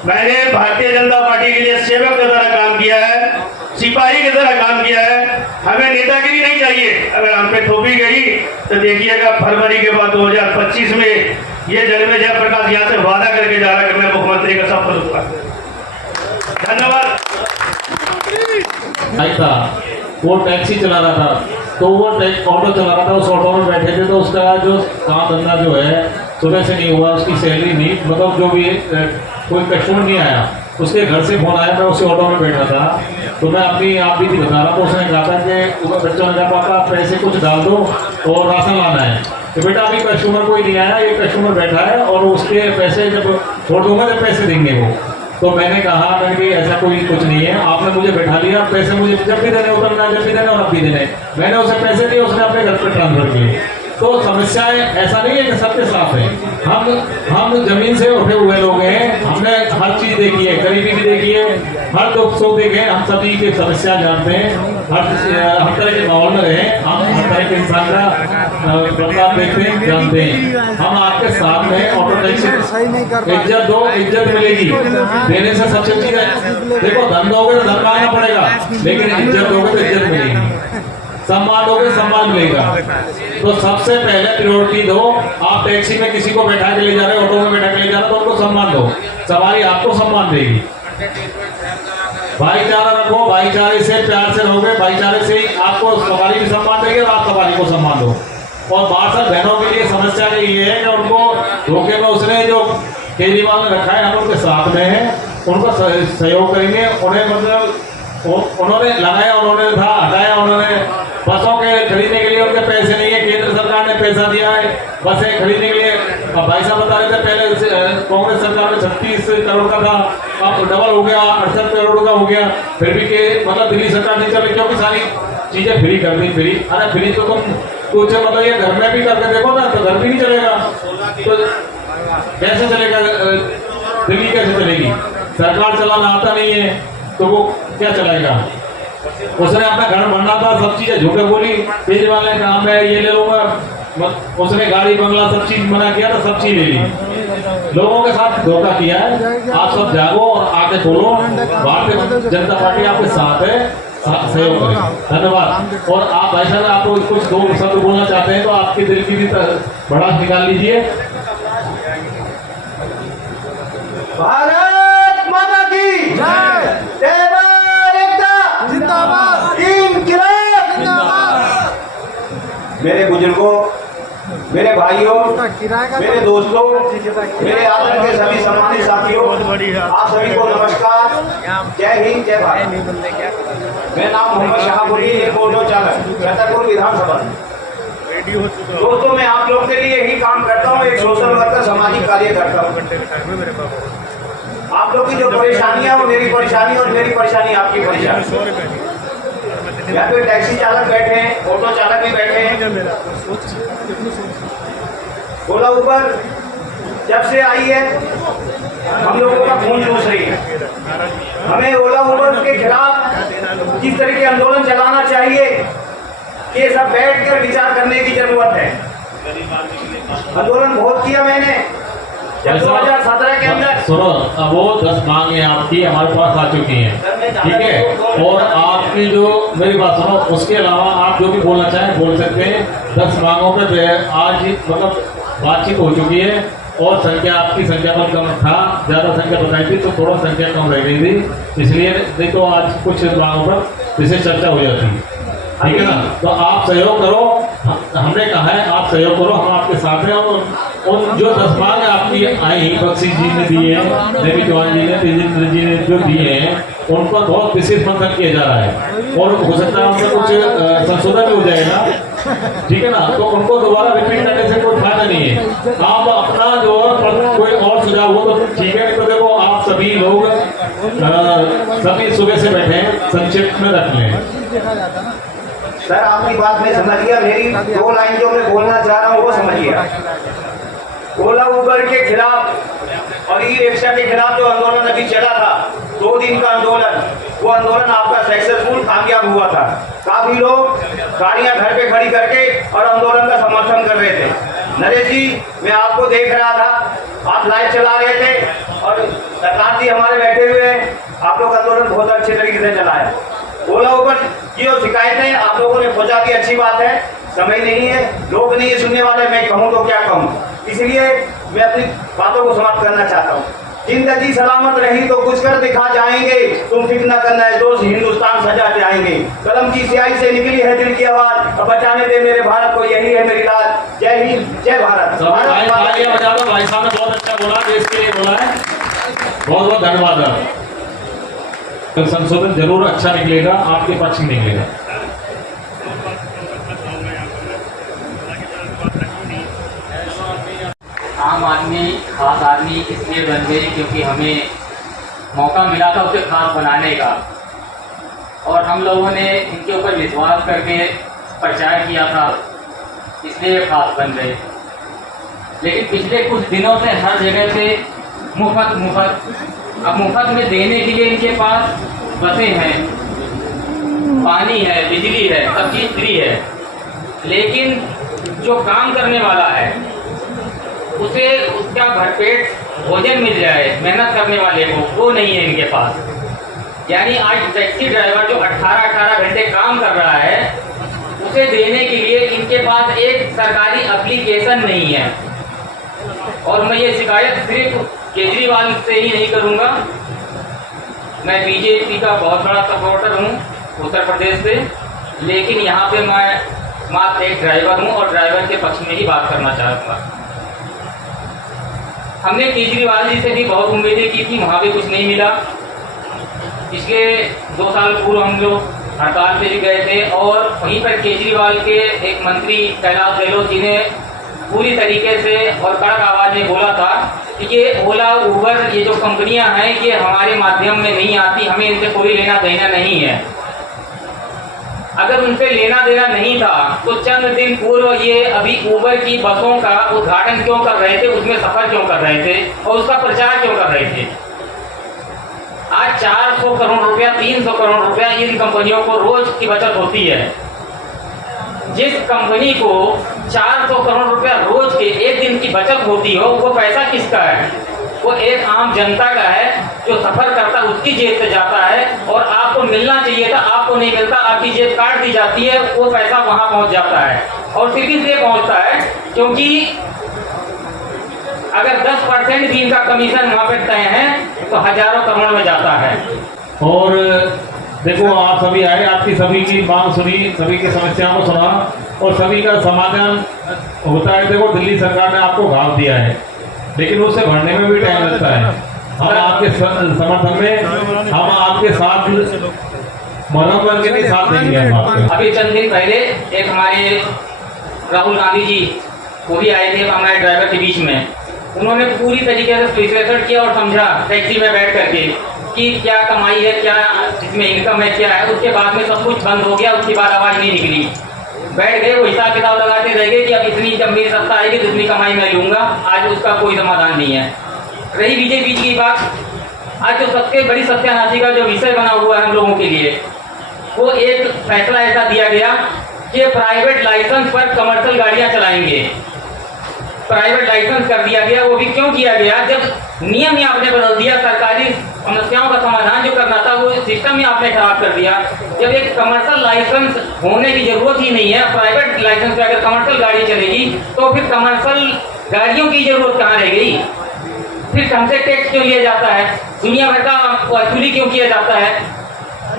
मैंने भारतीय जनता पार्टी के लिए सेवक की तरह काम किया है, सिपाही की तरह काम किया है। हमें नेतागिरी नहीं चाहिए। अगर हम पे थोपी गई तो देखिएगा फरवरी के बाद 2025 में ये जन्मे जयप्रकाश यहाँ से वादा करके जा रहा है कि मैं मुख्यमंत्री का शपथ लूंगा। धन्यवाद। था वो टैक्सी चला रहा था, तो वो ऑटो चला रहा था, उस ऑटो में बैठे थे, तो उसका जो काम धंधा जो है सुबह से नहीं हुआ, उसकी सैलरी नहीं, मतलब जो भी कोई कस्टमर नहीं आया। उसके घर से फोन आया, मैं उसी ऑटो में बैठा था, तो मैं अपनी आप भी बता रहा था। उसने कहा था कि बच्चों ने कहा पापा पैसे कुछ डाल दो और राशन लाना है। तो बेटा अभी कस्टमर कोई नहीं आया, ये कस्टमर बैठा है और उसके पैसे जब छोड़ दूंगा जब पैसे देंगे वो। तो मैंने कहा कि ऐसा कोई कुछ नहीं है, आपने मुझे बैठा लिया, पैसे मुझे जब भी देने उतरना, जब भी देने और अब भी देने। मैंने उसे पैसे दिए, उसने अपने घर पर ट्रांसफर किए। तो समस्याएं ऐसा नहीं है कि सबके साथ है। हम जमीन से उठे हुए लोग हैं, हमने हर चीज देखी है, गरीबी भी देखी है, हर दुख सुख देखे, हम सभी की समस्या जानते हैं, हर तरह के माहौल में रहे, हम हर तरह के इंसान का बर्ताव देखते हैं, जानते हैं। हम आपके साथ में ऑटो टैक्सी इज्जत दो, इज्जत मिलेगी, देने से सबसे चीज है। देखो धन दोगे तो धन मांगना पड़ेगा, लेकिन इज्जत दोगे तो इज्जत मिलेगी, सम्मान दोगे सम्मान मिलेगा। तो सबसे पहले प्रायोरिटी दो। आप टैक्सी में किसी को बैठा के ले जा रहे हो, ऑटो में बैठा के ले जा रहे हो, तो उनको सम्मान दो, सवारी आपको सम्मान देगी। भाईचारा रखो, भाईचारे से प्यार से रहोगे, भाईचारे से ही आपको सवारी भी सम्मान देगी और आप सवारी को सम्मान दो। और बाहर बहनों के लिए समस्या ये है कि उनको धोखे में उसने जो केजरीवाल ने रखा है, हम उनके साथ में हैं, उनको सहयोग करेंगे। उन्हें मतलब उन्होंने लगाया, उन्होंने था हटाया, उन्होंने बसों के खरीदने के लिए उनके पैसे नहीं है, केंद्र सरकार ने पैसा दिया है बसें खरीदने के लिए। अब भाई साहब बता रहे थे पहले कांग्रेस सरकार में 36 करोड़ का था, अब डबल हो गया, 68 करोड़ का हो गया। फिर भी के मतलब दिल्ली सरकार नहीं चल रही, क्योंकि सारी चीजें फ्री कर दी। फ्री, अरे फ्री तो तुम कुछ मतलब ये घर में भी करके देखो ना, तो घर भी नहीं चलेगा, तो कैसे चलेगा? दिल्ली कैसे चलेगी? सरकार चलाना आता नहीं है तो वो क्या चलाएगा? उसने अपना घर बनना था, सब चीजें झूठे बोली। केजरीवाल ने कहा मैं ये ले लूंगा, उसने गाड़ी बंगला सब चीज मना किया था, सब चीज ले ली। लोगों के साथ धोखा किया है। आप सब जागो और आके बोलो, भारतीय जनता पार्टी आपके साथ है, सहयोग करें। धन्यवाद। और आप भाई साहब आपको कुछ दो शब्द बोलना चाहते हैं तो आपके दिल की भी भड़ास निकाल लीजिए। भारत माता की जय, देवर एकता जिंदाबाद, इंकिलाब जिंदाबाद। मेरे बुजुर्गों, मेरे भाइयों, मेरे दोस्तों, मेरे आदर के सभी सम्मानित साथियों, आप सभी को नमस्कार, जय हिंद, जय भारत। मेरा नाम मोहम्मद शाहबुद्दीन, एक ऑटो चालक, छतरपुर विधानसभा। दोस्तों, मैं आप लोगों के लिए यही काम करता हूँ, एक सोशल वर्कर, सामाजिक कार्य करता हूँ। आप लोग की जो परेशानियां वो मेरी परेशानी और मेरी परेशानी आपकी परेशानी। यहाँ पे टैक्सी चालक बैठे हैं, ऑटो चालक भी बैठे हैं। ओला उबर जब से आई है हम लोगों का खून चूस रही है। हमें ओला उबर के खिलाफ किस तरह के आंदोलन चलाना चाहिए, ये सब बैठकर विचार करने की जरूरत है। आंदोलन बहुत किया मैंने, जब 2017 के अंदर सुनो, अब वो 10 मांगे आपकी हमारे पास आ चुकी हैं, ठीक है। और आपकी जो मेरी बात सुनो, उसके अलावा आप जो भी बोलना चाहें बोल सकते हैं। 10 मांगों पे आज मतलब बातचीत हो चुकी है और संख्या आपकी संख्या पर कम था, ज्यादा संख्या बताई थी तो थोड़ा संख्या कम रह गई थी, इसलिए देखो आज कुछ मांगों पर जिसे चर्चा हो जाती है, ठीक है ना। तो आप सहयोग करो, हमने कहा है आप सहयोग करो, हम आपके साथ हैं। और उन जो 10 मांग आपकी आई, बख्शी जी ने दिए, देवी चौहान जी ने, तेजेंद्र जी ने जो दिए हैं, उन पर बहुत विशेष मंथन किया जा रहा है और हो सकता है उनमें कुछ संशोधन भी हो जाएगा, ठीक है ना। तो उनको दोबारा रिपीट करने से कोई फायदा नहीं है। आप अपना जो कोई और सुझाव हो तो ठीक है, नहीं तो देखो आप सभी लोग सभी सुबह से बैठे हैं, संक्षिप्त में रख लें। सर, आपकी बात में समझ गया, मेरी 2 लाइन जो मैं बोलना चाह रहा हूँ वो समझिए। ओला उबर के खिलाफ और ई रिक्शा के खिलाफ जो आंदोलन अभी चला था, 2 दिन का आंदोलन, वो आंदोलन आपका सक्सेसफुल कामयाब हुआ था। काफी लोग गाड़ियां घर पे खड़ी करके और आंदोलन का समर्थन कर रहे थे। नरेश जी, मैं आपको देख रहा था, आप लाइव चला रहे थे और सरकार जी हमारे बैठे हुए हैं, आप लोग आंदोलन बहुत अच्छे तरीके से चलाए। ओला उबर की जो शिकायतें आप लोगों ने पहुंचा दी, अच्छी बात है। समय नहीं है, लोग नहीं है सुनने वाले, मैं कहूँ तो क्या कहूँ, इसलिए मैं अपनी बातों को समाप्त करना चाहता हूँ। जिंदगी सलामत रही तो कुछ कर दिखा जाएंगे, तुम फिक्र न करना है दोस्त, हिंदुस्तान सजा जाएंगे। कलम की स्याही से निकली है दिल की आवाज, अब बचाने दे मेरे भारत को, यही है मेरी लाज। जय हिंद, जय भारत। भाई साहब ने बहुत अच्छा बोला, देश के लिए बोला है, बहुत बहुत धन्यवाद। संशोधन जरूर अच्छा निकलेगा, आपके पक्ष में निकलेगा। आम आदमी खास आदमी इसलिए बन गई क्योंकि हमें मौका मिला था उसे खास बनाने का, और हम लोगों ने इनके ऊपर विश्वास करके प्रचार किया था, इसलिए खास बन गए। लेकिन पिछले कुछ दिनों से हर जगह से मुफ्त अब मुफ्त में देने के लिए इनके पास बसें हैं, पानी है, बिजली है, सब चीज़ फ्री है, लेकिन जो काम करने वाला है उसे उसका भरपेट भोजन मिल जाए मेहनत करने वाले को, वो नहीं है इनके पास। यानी आज टैक्सी ड्राइवर जो 18-18 घंटे काम कर रहा है, उसे देने के लिए इनके पास एक सरकारी एप्लीकेशन नहीं है। और मैं ये शिकायत सिर्फ केजरीवाल से ही नहीं करूंगा, मैं बीजेपी का बहुत बड़ा सपोर्टर हूं उत्तर प्रदेश से, लेकिन यहाँ पे मैं मात्र एक ड्राइवर हूं और ड्राइवर के पक्ष में ही बात करना चाहूँगा। हमने केजरीवाल जी से भी बहुत उम्मीदें की थी, वहाँ भी कुछ नहीं मिला। पिछले 2 साल पूर्व हम लोग हड़ताल पे भी गए थे और वहीं पर केजरीवाल के एक मंत्री कैलाश गहलोत जी ने पूरी तरीके से और कड़क आवाज़ में बोला था कि ये ओला उबर ये जो कंपनियां हैं ये हमारे माध्यम में नहीं आती, हमें इनसे कोई लेना देना नहीं है। अगर उनसे लेना देना नहीं था तो चंद दिन पूर्व ये अभी उबर की बसों का उद्घाटन क्यों कर रहे थे, उसमें सफर क्यों कर रहे थे और उसका प्रचार क्यों कर रहे थे। आज 400 करोड़ रुपया 300 करोड़ रुपया इन कंपनियों को रोज की बचत होती है। जिस कंपनी को 400 करोड़ रुपया रोज के एक दिन की बचत होती हो वो पैसा किसका है? वो एक आम जनता का है जो सफर करता उसकी जेब से जाता है और आपको मिलना चाहिए था, आपको नहीं मिलता, आपकी जेब काट दी जाती है, वो पैसा वहां पहुंच जाता है। और सिर्फ इसलिए पहुंचता है क्योंकि अगर 10% भी इनका कमीशन वहां पर तय है तो हजारों करोड़ में जाता है। और देखो आप सभी आए, आपकी सभी की मांग सुनी, सभी की समस्याओं को सुना और सभी का समाधान होता है। देखो दिल्ली सरकार ने आपको घाव दिया है लेकिन उसे भरने में भी टाइम लगता है। हम आपके समर्थन में, हम आपके साथ मनोबल के लिए साथ देंगे। हम आपके अभी चंद दिन पहले एक हमारे राहुल गांधी जी वो भी आए थे हमारे ड्राइवर के बीच में। उन्होंने पूरी तरीके से विश्लेषण किया और समझा टैक्सी में बैठ करके कि क्या कमाई है, क्या इसमें इनकम है, क्या है। उसके बाद में सब कुछ बंद हो गया, उसके बाद आवाज़ नहीं निकली। बैठ गए वो हिसाब किताब लगाते रह गए कि अब इतनी जब मेरी सत्ता आएगी तो इतनी कमाई मैं लूँगा। आज उसका कोई समाधान नहीं है। रही बीजेपी की बात, आज जो सबसे बड़ी सत्यानाशी का जो विषय बना हुआ है हम लोगों के लिए, वो एक फैसला ऐसा दिया गया कि प्राइवेट लाइसेंस पर कमर्शियल गाड़ियाँ चलाएंगे। प्राइवेट लाइसेंस कर दिया गया। वो भी क्यों किया गया? जब नियम ही आपने बदल दिया, सरकारी समस्याओं का समाधान जो करना था वो सिस्टम ही आपने खराब कर दिया। जब एक कमर्शियल लाइसेंस होने की जरूरत ही नहीं है, प्राइवेट लाइसेंस पे अगर कमर्शियल गाड़ी चलेगी तो फिर कमर्शियल गाड़ियों की जरूरत कहाँ रह गई? फिर हमसे टैक्स क्यों लिया जाता है? दुनिया भर का वसूली क्यों किया जाता है?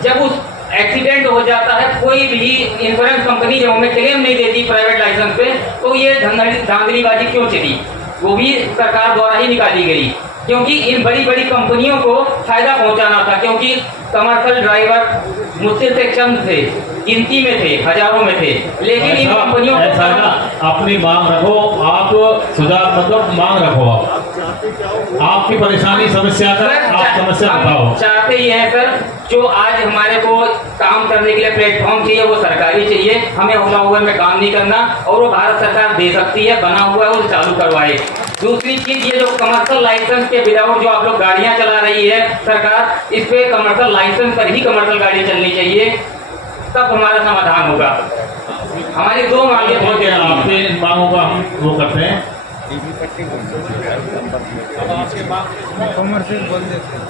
जब उस एक्सीडेंट हो जाता है, कोई भी इंश्योरेंस कंपनी जब हमें क्लेम नहीं देती प्राइवेट लाइसेंस पे, तो ये धांधलीबाजी क्यों चली? वो भी सरकार द्वारा ही निकाली गई क्योंकि इन बड़ी बड़ी कंपनियों को फायदा पहुंचाना था। क्योंकि कमर्शियल ड्राइवर मुश्किल से चंद थे, गिनती में थे, हजारों में थे, लेकिन इन कंपनियों को अपनी मांग रखो, आप सुझाव मतलब मांग रखो, आपकी परेशानी समस्या कर आप समस्या बताओ। चाहते ही हैं सर, जो आज हमारे को काम करने के लिए प्लेटफॉर्म चाहिए वो सरकारी चाहिए। हमें ओला उबर में काम नहीं करना और वो भारत सरकार दे सकती है, बना हुआ है, वो चालू करवाए। दूसरी चीज, ये जो कमर्शियल लाइसेंस के विदाउट जो आप लोग गाड़ियां चला रही है सरकार, इस पे कमर्शियल लाइसेंस पर ही कमर्शियल गाड़ियां चलनी चाहिए, तब हमारा समाधान होगा। हमारी 2 मांगे ठीक है, आपके इन मांगों का हम वो करते हैं। कमर्शियल बोल देते हैं।